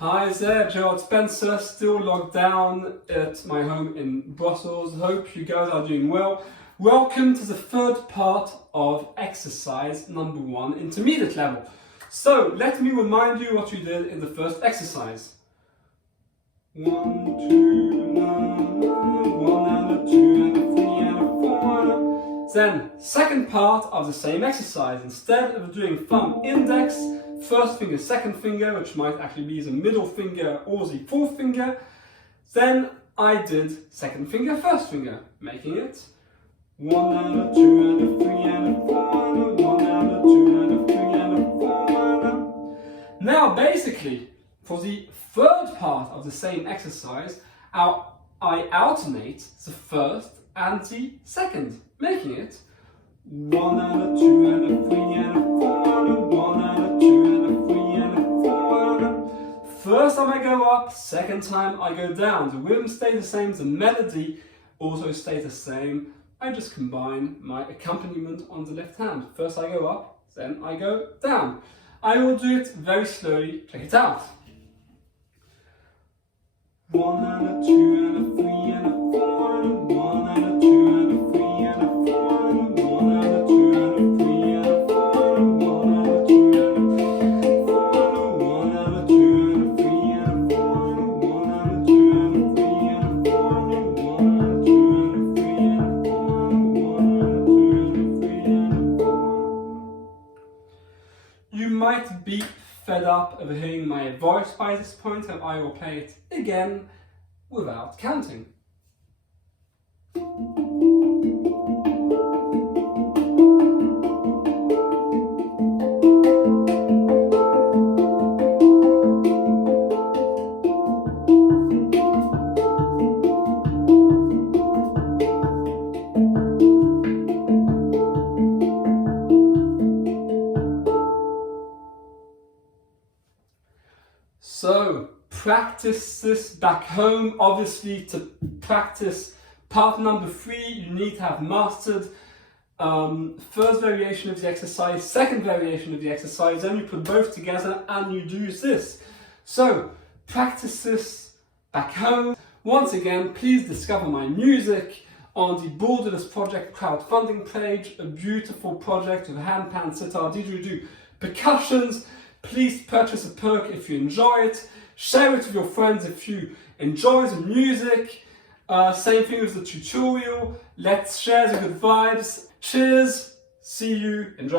Hi there, Gerard Spencer, still logged down at my home in Brussels. Hope you guys are doing well. Welcome to the third part of exercise number 1, intermediate level. So, let me remind you what you did in the first exercise. 1, 2, 1 and a 2 and a 3 and a 4. Then, second part of the same exercise. Instead of doing thumb index, first finger, second finger, which might actually be the middle finger or the fourth finger, then I did second finger, first finger, making it 1 and a 2 and a 3 and a 4 and a 1 and a 2 and a 3 and a 4 and a... Now basically, for the third part of the same exercise, I alternate the first and the second, making it 1 and a 2 and a 3 and a 4 and a 1 and a 2 and a 3 and a 4 and a... First time I go up, second time I go down. The rhythm stays the same, the melody also stays the same. I just combine my accompaniment on the left hand. First I go up, then I go down. I will do it very slowly. Check it out. 1 and a 2 and a 3 and a 4 and a 1 and a 2 and a 3 and a 4 and a 1 and a 2 and a 3 and a 4 and a 1 and a 2 and a 4 and a 1 and a 2 and a 3 and a 4 and a 1 and a 2 and a 3 and a 4 and a 1 and a 2 and a 3 and a 4 and a 1 and a 2 and a 3 and a 4. You might be fed up of hearing my voice by this point, and I will play it again without counting. So, practice this back home. Obviously, to practice part number 3, you need to have mastered first variation of the exercise, second variation of the exercise, then you put both together and you do this. So, practice this back home. Once again, please discover my music on the Borderless Project crowdfunding page, a beautiful project with handpan, sitar, didgeridoo, percussions. Please purchase a perk if you enjoy it. Share it with your friends if you enjoy the music. Same thing with the tutorial. Let's share the good vibes. Cheers. See you. Enjoy.